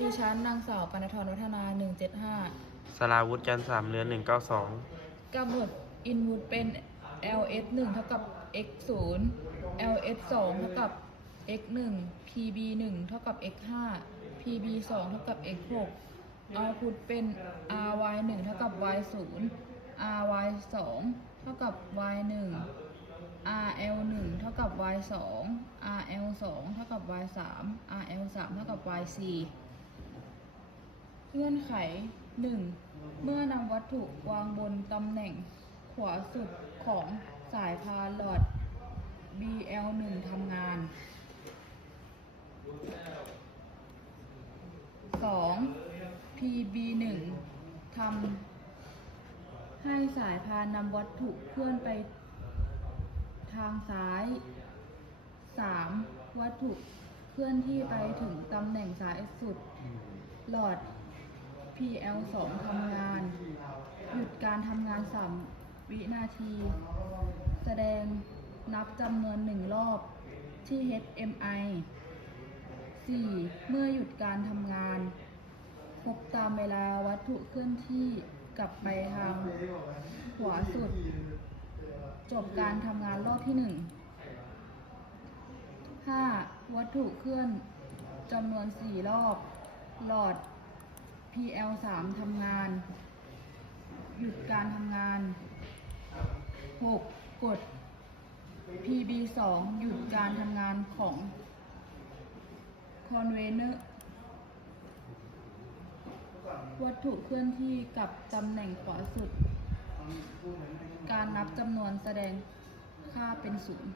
ดิฉันนางสาวปนทรวัฒนา 175สลาวุธจันทร์สามเรือนหนึ่งเก้าสองกำหนดอินวุฒเป็น ls 1เท่ากับ x 0 ls 2เท่ากับ x 1 pb 1เท่ากับ x 5 pb 2เท่ากับ x 6เอาพุทเป็น ry 1เท่ากับ y 0 ry 2เท่ากับ y 1 rl 1เท่ากับ y 2 rl 2เท่ากับ y 3 rl 3เท่ากับ y 4 เงื่อนไข 1. เมื่อนำวัตถุวางบนตำแหน่งขวาสุดของสายพานหลอด BL1 ทำงาน 2. PB1 ทำให้สายพานนำวัตถุเคลื่อนไปทางซ้าย 3. วัตถุเคลื่อนที่ไปถึงตำแหน่งซ้ายสุดหลอด PL2 ทำงาน หยุดการทำงาน3วินาที แสดงนับจำนวนหนึ่งรอบ ที่ HMI 4. เมื่อหยุดการทำงาน พบตามเวลาวัตถุเคลื่อนที่กลับไปทางขวาสุด จบการทำงานรอบที่1 5. วัตถุเคลื่อนจำนวน4รอบ หลอด PL3 ทำงาน หยุดการทำงาน 6. กด PB2 หยุดการทำงานของคอนเวเนอร์วัตถุเคลื่อนที่กับตำแหน่งขวาสุด การนับจำนวนแสดงค่าเป็นศูนย์